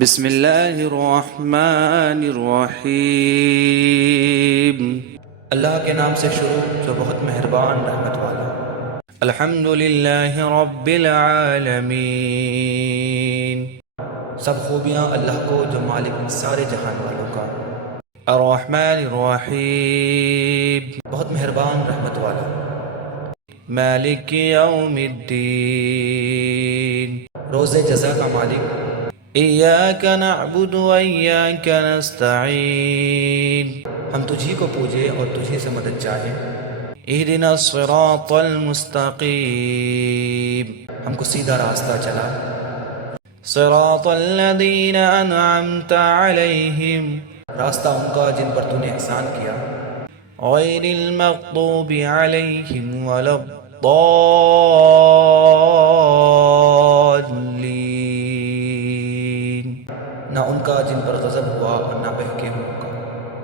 بسم اللہ الرحمن الرحیم۔ اللہ کے نام سے شروع جو بہت مہربان رحمت والا۔ الحمد للہ رب العالمین۔ سب خوبیاں اللہ کو جو مالک سارے جہان والوں کا۔ الرحمن الرحیم، بہت مہربان رحمت والا۔ مالک یوم الدین، روز جزا کا مالک۔ ایاک نعبد و ایاک نستعین، ہم تجھی کو پوجے اور تجھی سے مدد چاہیں۔ اہدنا الصراط المستقیم، ہم کو سیدھا راستہ چلا۔ صراط الذین انعمت علیہم، راستہ ان کا جن پر تو نے احسان کیا۔ غیر المغضوب علیہم ولا الضالین، نہ ان کا جن پر غضب ہوا اور نہ بہکے ہوں کا۔